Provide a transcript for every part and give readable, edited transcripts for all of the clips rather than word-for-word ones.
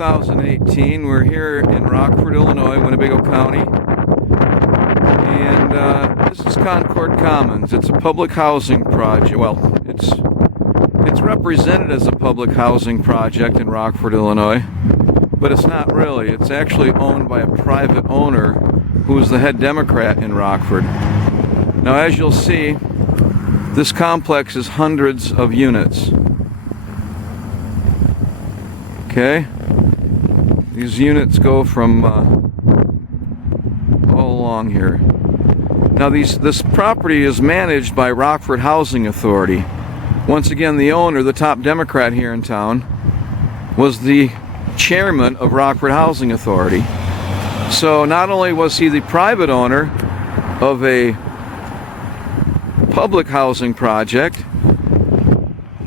2018. We're here in Rockford, Illinois, Winnebago County. And this is Concord Commons. It's a public housing project. Well, it's represented as a public housing project in Rockford, Illinois. But it's not really. It's actually owned by a private owner who is the head Democrat in Rockford. Now, as you'll see, this complex is hundreds of units. Okay? These units go from all along here. Now, this property is managed by Rockford Housing Authority. Once again, the owner, the top Democrat here in town, was the chairman of Rockford Housing Authority. So not only was he the private owner of a public housing project,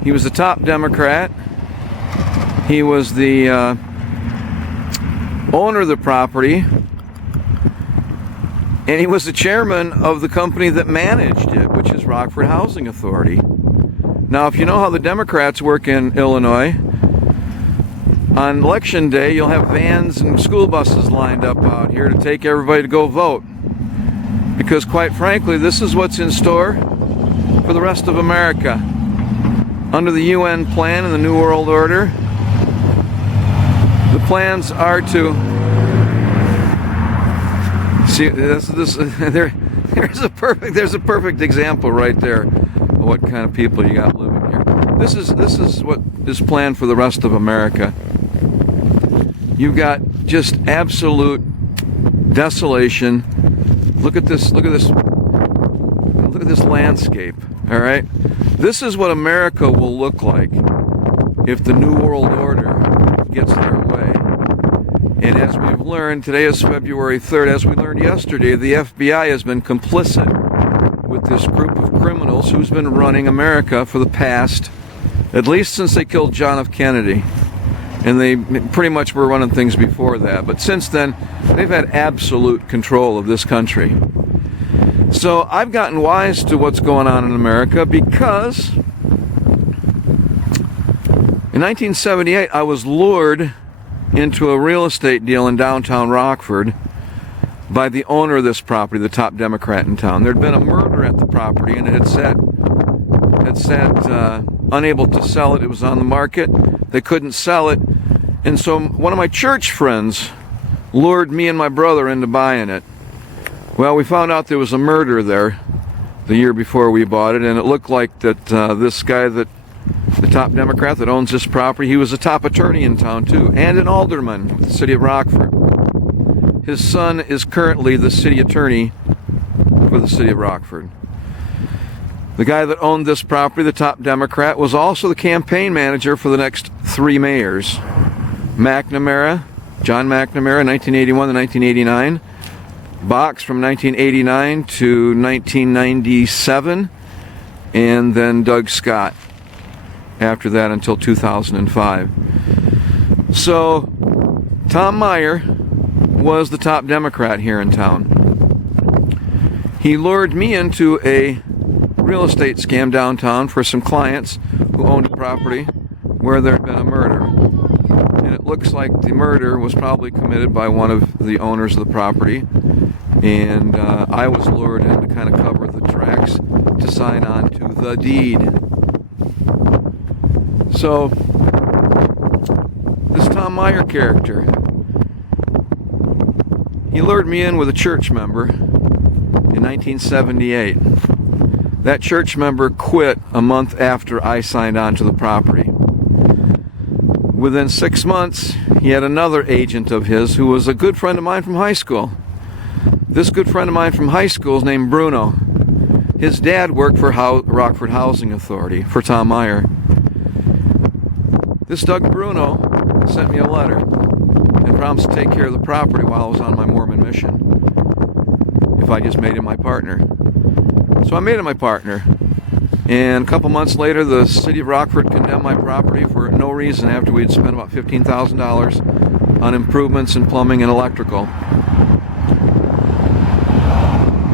he was the top Democrat, he was the owner of the property, and he was the chairman of the company that managed it, which is Rockford Housing Authority. Now, if you know how the Democrats work in Illinois, on election day, you'll have vans and school buses lined up out here to take everybody to go vote. Because quite frankly, this is what's in store for the rest of America. Under the UN plan and the New World Order, the plans are to see there's a perfect example right there of what kind of people you got living here. This is what is planned for the rest of America. You've got just absolute desolation. Look at this landscape. All right, this is what America will look like if the New World Order gets their way. And as we've learned, today is February 3rd. As we learned yesterday, the FBI has been complicit with this group of criminals who's been running America for the past, at least since they killed John F. Kennedy. And they pretty much were running things before that. But since then, they've had absolute control of this country. So I've gotten wise to what's going on in America because in 1978, I was lured into a real estate deal in downtown Rockford by the owner of this property, the top Democrat in town. There'd been a murder at the property, and it had sat unable to sell it. It was on the market. They couldn't sell it. And so one of my church friends lured me and my brother into buying it. Well, we found out there was a murder there the year before we bought it, and it looked like that this guy, the top Democrat that owns this property, he was a top attorney in town too, and an alderman with the city of Rockford. His son is currently the city attorney for the city of Rockford. The guy that owned this property, the top Democrat, was also the campaign manager for the next three mayors. John McNamara, 1981 to 1989. Box from 1989 to 1997. And then Doug Scott after that until 2005. So Tom Meyer was the top Democrat here in town. He lured me into a real estate scam downtown for some clients who owned a property where there had been a murder. And it looks like the murder was probably committed by one of the owners of the property. And I was lured in to kind of cover the tracks to sign on to the deed. So, this Tom Meyer character, he lured me in with a church member in 1978. That church member quit a month after I signed on to the property. Within 6 months, he had another agent of his who was a good friend of mine from high school. This good friend of mine from high school is named Bruno. His dad worked for Rockford Housing Authority, for Tom Meyer. This Doug Bruno sent me a letter and promised to take care of the property while I was on my Mormon mission, if I just made him my partner. So I made him my partner. And a couple months later, the city of Rockford condemned my property for no reason after we'd spent about $15,000 on improvements in plumbing and electrical.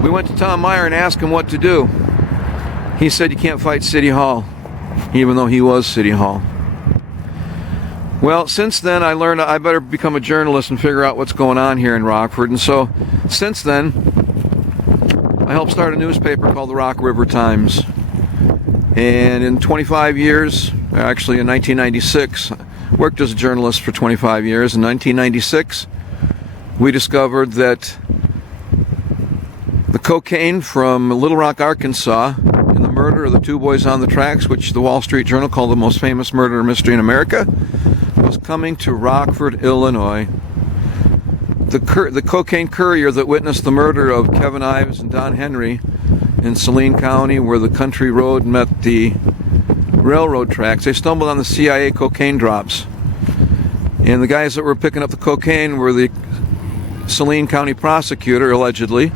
We went to Tom Meyer and asked him what to do. He said you can't fight City Hall, even though he was City Hall. Well, since then I learned I better become a journalist and figure out what's going on here in Rockford. And so since then I helped start a newspaper called the Rock River Times. And in 25 years, actually in 1996, worked as a journalist for 25 years. In 1996, we discovered that the cocaine from Little Rock, Arkansas, in the murder of the two boys on the tracks, which the Wall Street Journal called the most famous murder mystery in America, was coming to Rockford, Illinois. The cocaine courier that witnessed the murder of Kevin Ives and Don Henry in Saline County, where the country road met the railroad tracks, they stumbled on the CIA cocaine drops. And the guys that were picking up the cocaine were the Saline County prosecutor, allegedly,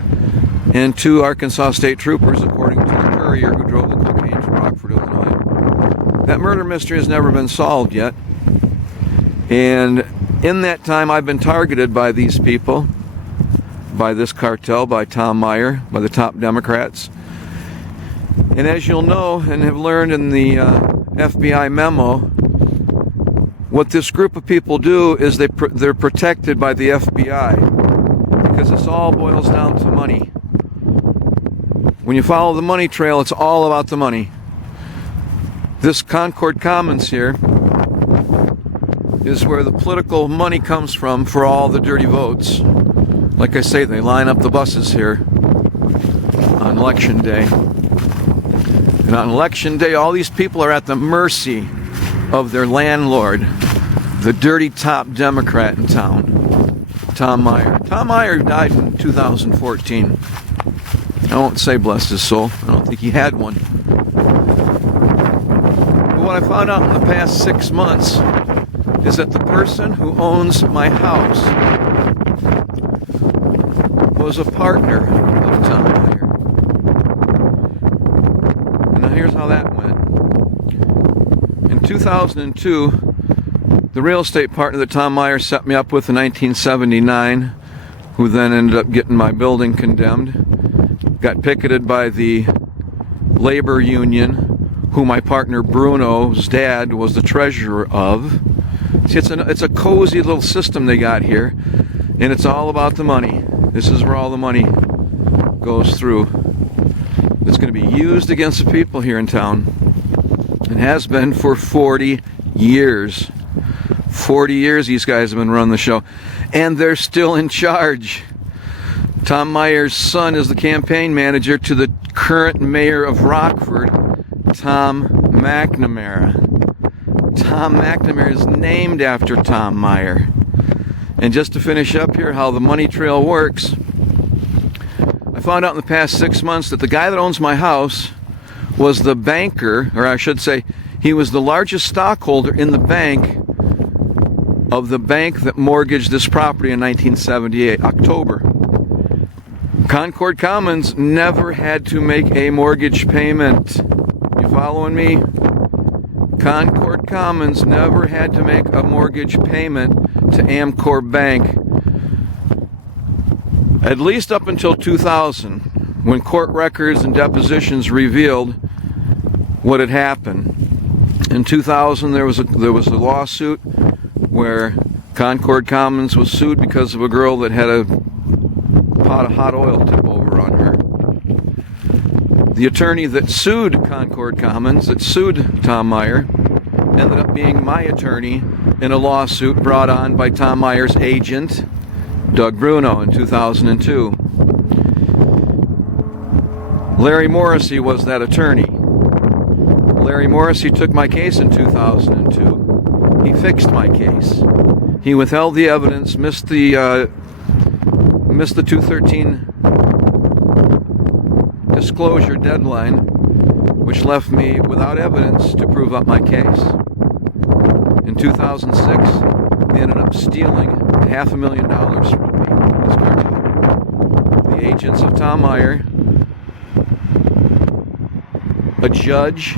and two Arkansas state troopers, according to the courier who drove the cocaine to Rockford, Illinois. That murder mystery has never been solved yet. And in that time, I've been targeted by these people, by this cartel, by Tom Meyer, by the top Democrats. And as you'll know and have learned in the FBI MEMO, what this group of people do is they're protected by the FBI, because this all boils down to money. When you follow the money trail, it's all about the money. This Concord Commons here is where the political money comes from for all the dirty votes. Like I say, they line up the buses here on election day. And on election day, all these people are at the mercy of their landlord, the dirty top Democrat in town, Tom Meyer. Tom Meyer died in 2014. I won't say bless his soul. I don't think he had one. But what I found out in the past 6 months is that the person who owns my house was a partner of Tom Meyer. And now here's how that went. In 2002, the real estate partner that Tom Meyer set me up with in 1979, who then ended up getting my building condemned, got picketed by the labor union, who my partner Bruno's dad was the treasurer of. See, it's a cozy little system they got here, and it's all about the money. This is where all the money goes through. It's going to be used against the people here in town, and has been for 40 years. 40 years these guys have been running the show, and they're still in charge. Tom Meyer's son is the campaign manager to the current mayor of Rockford, Tom McNamara. Tom McNamara is named after Tom Meyer. And just to finish up here, how the money trail works, I found out in the past 6 months that the guy that owns my house was the banker, or I should say, he was the largest stockholder in the bank of the bank that mortgaged this property in 1978, October. Concord Commons never had to make a mortgage payment. You following me? Concord Commons never had to make a mortgage payment to Amcor Bank, at least up until 2000, when court records and depositions revealed what had happened. In 2000, there was a lawsuit where Concord Commons was sued because of a girl that had a pot of hot oil tip over on her. The attorney that sued Concord Commons, that sued Tom Meyer, ended up being my attorney in a lawsuit brought on by Tom Meyer's agent, Doug Bruno, in 2002. Larry Morrissey was that attorney. Larry Morrissey took my case in 2002. He fixed my case. He withheld the evidence, missed the 213 disclosure deadline, which left me without evidence to prove up my case. In 2006, they ended up stealing $500,000 from me, this cartel. The agents of Tom Meyer, a judge,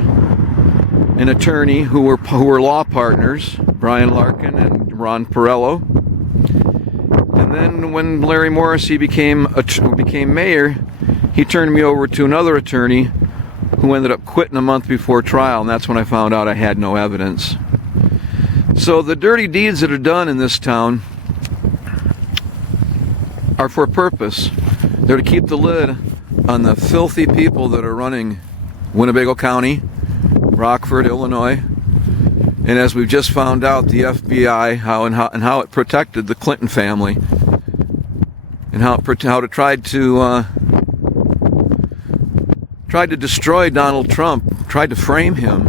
an attorney who were law partners, Brian Larkin and Ron Perello. And then when Larry Morrissey became mayor, he turned me over to another attorney who ended up quitting a month before trial, and that's when I found out I had no evidence. So the dirty deeds that are done in this town are for a purpose. They're to keep the lid on the filthy people that are running Winnebago County, Rockford, Illinois. And as we've just found out, the FBI, how it protected the Clinton family, and how it tried to destroy Donald Trump, tried to frame him,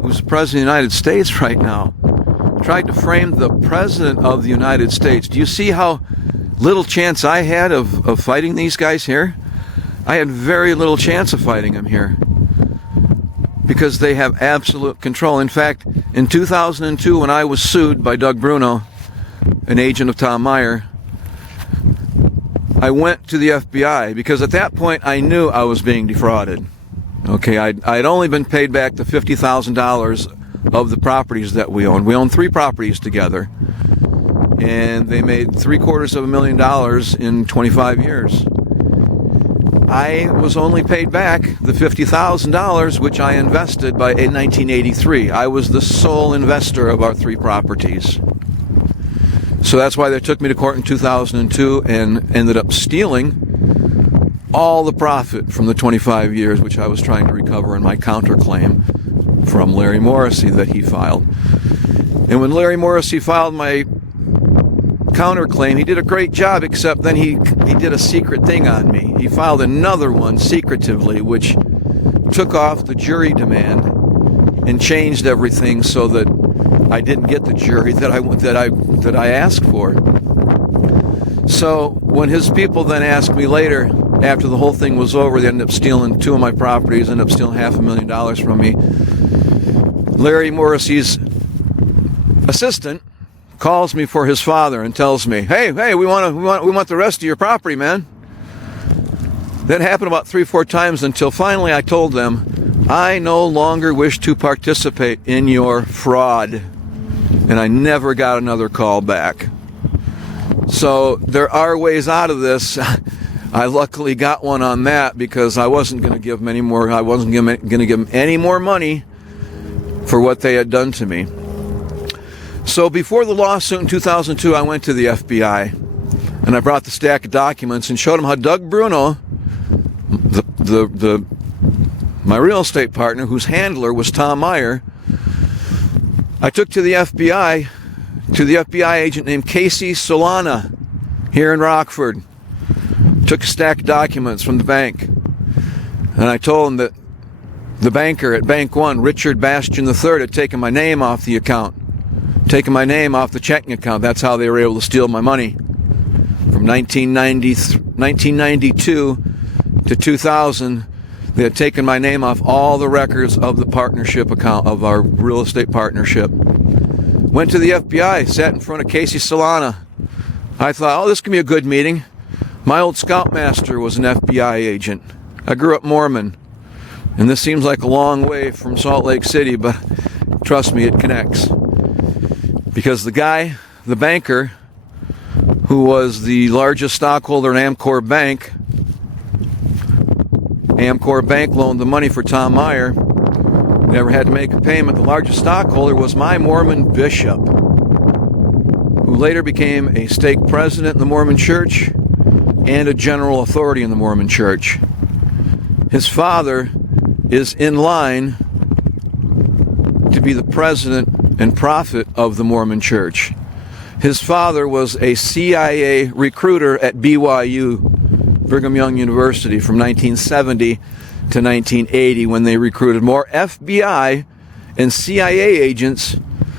who's the President of the United States right now, tried to frame the President of the United States. Do you see how little chance I had of fighting these guys here? I had very little chance of fighting them here, because they have absolute control. In fact, in 2002, when I was sued by Doug Bruno, an agent of Tom Meyer, I went to the FBI because at that point I knew I was being defrauded. Okay, I'd only been paid back the $50,000 of the properties that we owned. We owned 3 properties together, and they made $750,000 in 25 years. I was only paid back the $50,000 which I invested in 1983. I was the sole investor of our 3 properties. So that's why they took me to court in 2002 and ended up stealing all the profit from the 25 years which I was trying to recover in my counterclaim from Larry Morrissey that he filed. And when Larry Morrissey filed my counterclaim, he did a great job, except then he did a secret thing on me. He filed another one secretively, which took off the jury demand and changed everything so that I didn't get the jury that I asked for. So when his people then asked me later, after the whole thing was over, they ended up stealing 2 of my properties, ended up stealing $500,000 from me. Larry Morrissey's assistant calls me for his father and tells me, hey, we want the rest of your property, man. That happened about 3-4 times until finally I told them, I no longer wish to participate in your fraud. And I never got another call back. So there are ways out of this. I luckily got one on that because I wasn't going to give them any more. I wasn't going to give them any more money for what they had done to me. So before the lawsuit in 2002, I went to the FBI and I brought the stack of documents and showed them how Doug Bruno, my real estate partner, whose handler was Tom Meyer, I took to the FBI agent named Casey Solana here in Rockford. Took a stack of documents from the bank. And I told him that the banker at Bank One, Richard Bystrom III, had taken my name off the account. Taken my name off the checking account. That's how they were able to steal my money. From 1992 to 2000, they had taken my name off all the records of the partnership account, of our real estate partnership. Went to the FBI, sat in front of Casey Solana. I thought, this can be a good meeting. My old scoutmaster was an FBI agent. I grew up Mormon. And this seems like a long way from Salt Lake City, but trust me, it connects. Because the guy, the banker, who was the largest stockholder in Amcor Bank loaned the money for Tom Meyer, never had to make a payment. The largest stockholder was my Mormon bishop, who later became a stake president in the Mormon Church and a general authority in the Mormon Church. His father is in line to be the president and prophet of the Mormon Church. His father was a CIA recruiter at BYU, Brigham Young University, from 1970 to 1980, when they recruited more FBI and CIA agents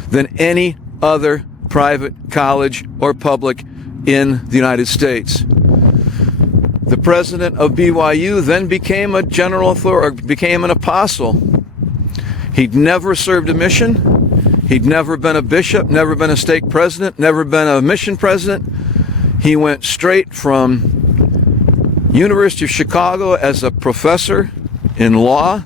than any other private college or public in the United States. The president of BYU then became a general authority, or became an apostle. He'd never served a mission. He'd never been a bishop, never been a stake president, never been a mission president. He went straight from University of Chicago as a professor in law,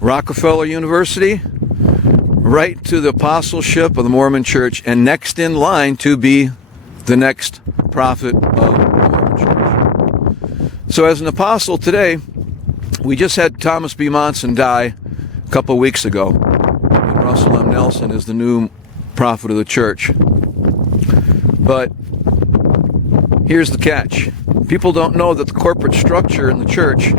Rockefeller University, right to the apostleship of the Mormon Church, and next in line to be the next prophet of the Mormon Church. So as an apostle today, we just had Thomas B. Monson die a couple weeks ago. Russell M. Nelson is the new prophet of the church. But here's the catch. People don't know that the corporate structure in the church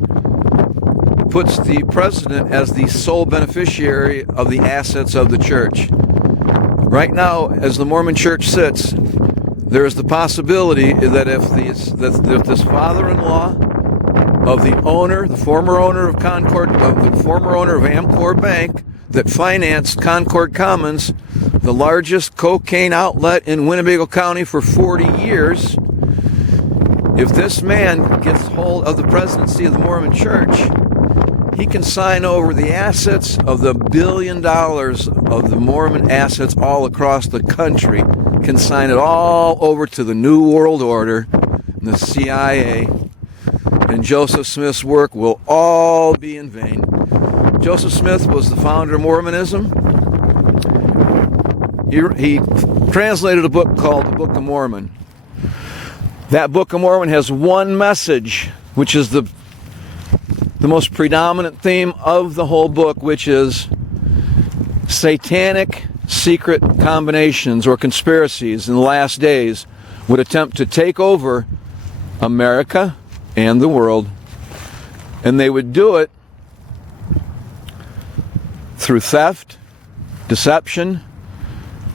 puts the president as the sole beneficiary of the assets of the church. Right now, as the Mormon church sits, there is the possibility that if this father-in-law of the owner, the former owner of Amcor Bank that financed Concord Commons, the largest cocaine outlet in Winnebago County for 40 years, if this man gets hold of the presidency of the Mormon Church, he can sign over the assets of the $1 billion of the Mormon assets all across the country, can sign it all over to the New World Order and the CIA, and Joseph Smith's work will all be in vain. Joseph Smith was the founder of Mormonism. He translated a book called the Book of Mormon. That Book of Mormon has one message, which is the most predominant theme of the whole book, which is satanic secret combinations or conspiracies in the last days would attempt to take over America and the world, and they would do it through theft, deception,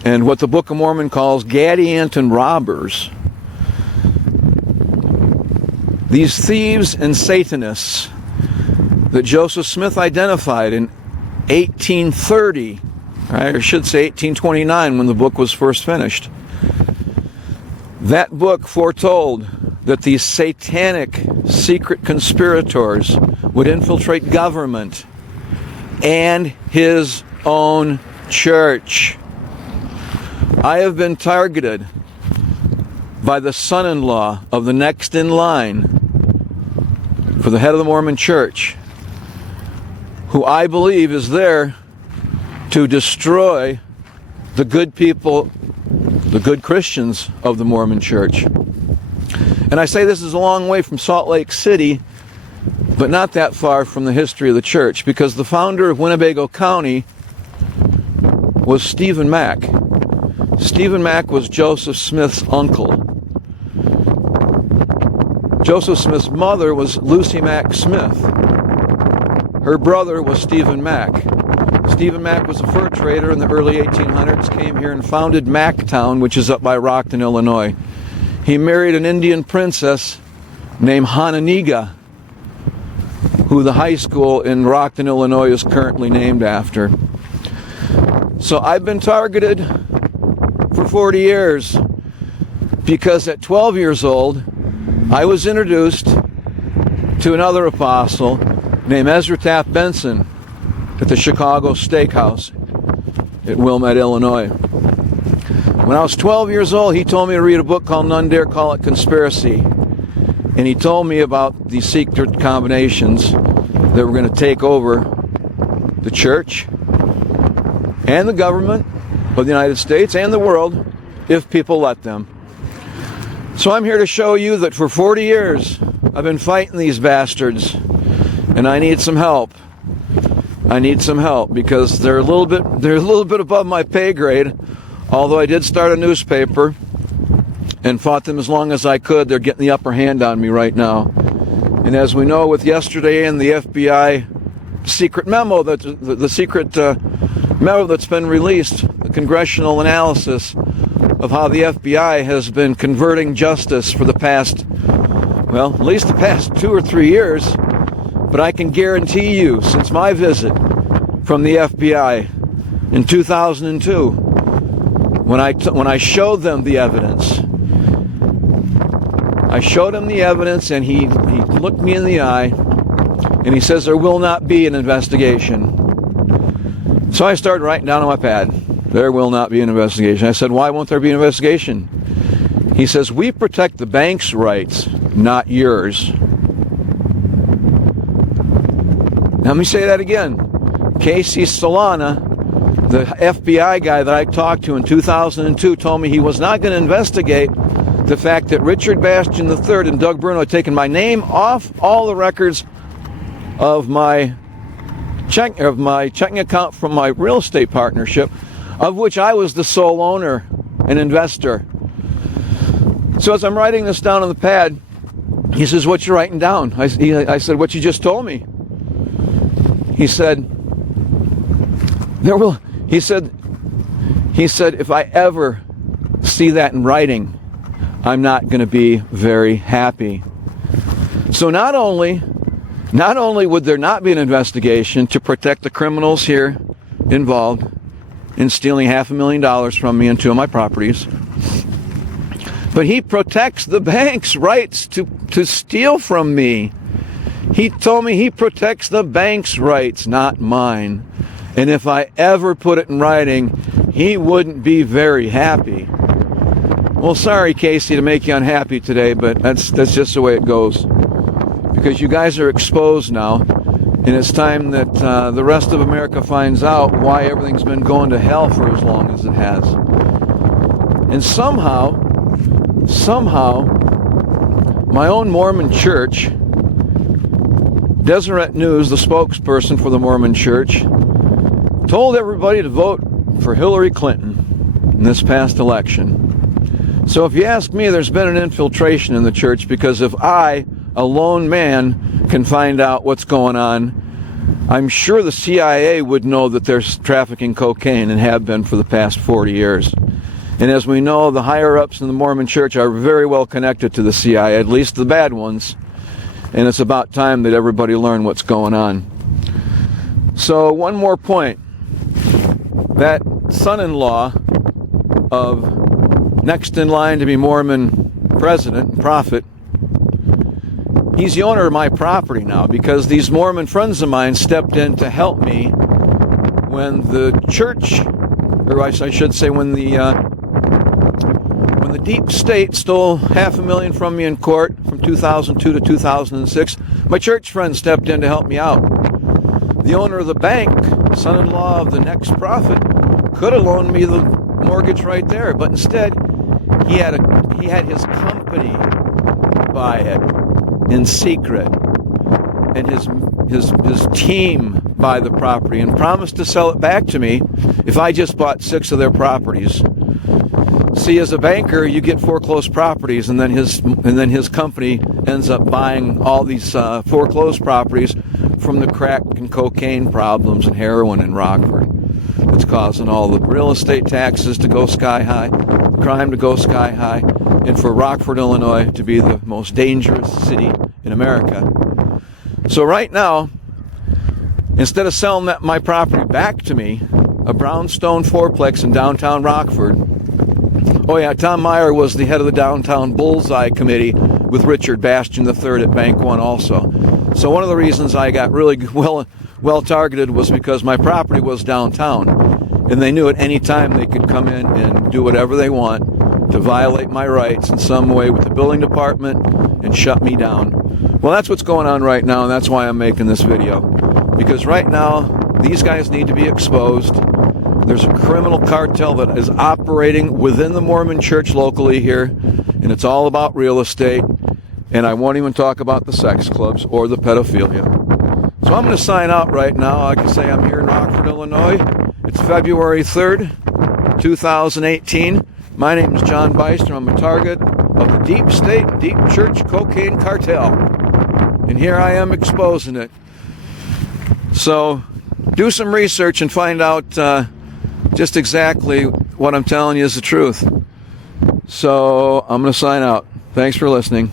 and what the Book of Mormon calls Gadianton robbers. These thieves and Satanists that Joseph Smith identified in 1830, or I should say 1829, when the book was first finished. That book foretold that these satanic secret conspirators would infiltrate government and his own church. I have been targeted by the son-in-law of the next in line for the head of the Mormon Church, who I believe is there to destroy the good people, the good Christians of the Mormon Church. And I say this is a long way from Salt Lake City, but not that far from the history of the church, because the founder of Winnebago County was Stephen Mack. Stephen Mack was Joseph Smith's uncle. Joseph Smith's mother was Lucy Mack Smith. Her brother was Stephen Mack. Stephen Mack was a fur trader in the early 1800s, came here and founded Macktown, which is up by Rockton, Illinois. He married an Indian princess named Hananiga, who the high school in Rockton, Illinois is currently named after. So I've been targeted for 40 years because at 12 years old, I was introduced to another apostle named Ezra Taft Benson at the Chicago Steakhouse at Wilmette, Illinois. When I was 12 years old, he told me to read a book called None Dare Call It Conspiracy. And he told me about these secret combinations that were going to take over the church and the government of the United States and the world if people let them. So I'm here to show you that for 40 years I've been fighting these bastards, and I need some help. I need some help because they're a little bit above my pay grade. Although I did start a newspaper and fought them as long as I could, they're getting the upper hand on me right now. And as we know, with yesterday and the FBI secret memo, the secret memo that's been released, the congressional analysis of how the FBI has been converting justice for the past, well, at least the past 2 or 3 years. But I can guarantee you, since my visit from the FBI in 2002, when I showed them the evidence, and he looked me in the eye, and he says there will not be an investigation. So I started writing down on my pad, there will not be an investigation. I said, why won't there be an investigation? He says, we protect the bank's rights, not yours. Now, let me say that again. Casey Solana, the FBI guy that I talked to in 2002, told me he was not going to investigate the fact that Richard Bastian III and Doug Bruno had taken my name off all the records of my checking account from my real estate partnership, of which I was the sole owner and investor. So as I'm writing this down on the pad, he says, "What you writing down?" I said, "What you just told me." He said, he said, "If I ever see that in writing, I'm not going to be very happy." So not only would there not be an investigation to protect the criminals here involved in stealing $500,000 from me and 2 of my properties, but he protects the bank's rights to steal from me. He told me he protects the bank's rights, not mine. And if I ever put it in writing, he wouldn't be very happy. Well, sorry, Casey, to make you unhappy today, but that's just the way it goes. Because you guys are exposed now, and it's time that the rest of America finds out why everything's been going to hell for as long as it has. And somehow, my own Mormon church, Deseret News, the spokesperson for the Mormon Church, told everybody to vote for Hillary Clinton in this past election. So if you ask me, there's been an infiltration in the church, because if I, a lone man, can find out what's going on, I'm sure the CIA would know that there's trafficking cocaine and have been for the past 40 years. And as we know, the higher-ups in the Mormon Church are very well connected to the CIA, at least the bad ones. And it's about time that everybody learn what's going on. So one more point. That son-in-law of next in line to be Mormon president, prophet, he's the owner of my property now, because these Mormon friends of mine stepped in to help me when the church, or I should say when the deep state stole $500,000 from me in court from 2002 to 2006. My church friends stepped in to help me out. The owner of the bank, son-in-law of the next prophet, could have loaned me the mortgage right there, but instead he had his company buy it in secret, and his team buy the property, and promised to sell it back to me if I just bought 6 of their properties. See, as a banker, you get foreclosed properties, and then his company ends up buying all these foreclosed properties from the crack and cocaine problems and heroin in Rockford. It's causing all the real estate taxes to go sky high, crime to go sky high, and for Rockford, Illinois to be the most dangerous city in America. So right now, instead of selling my property back to me, a brownstone fourplex in downtown Rockford. Oh yeah, Tom Meyer was the head of the Downtown Bullseye Committee with Richard Bastian III at Bank One also. So one of the reasons I got really well targeted was because my property was downtown, and they knew at any time they could come in and do whatever they want to violate my rights in some way with the building department and shut me down. Well, that's what's going on right now, and that's why I'm making this video. Because right now, these guys need to be exposed. There's a criminal cartel that is operating within the Mormon Church locally here, and it's all about real estate, and I won't even talk about the sex clubs or the pedophilia. So I'm going to sign out right now. I can say I'm here in Rockford, Illinois. It's February 3rd, 2018. My name is John Bystrom. I'm a target of the Deep State, Deep Church cocaine cartel, and here I am exposing it. So do some research and find out just exactly what I'm telling you is the truth. So I'm going to sign out. Thanks for listening.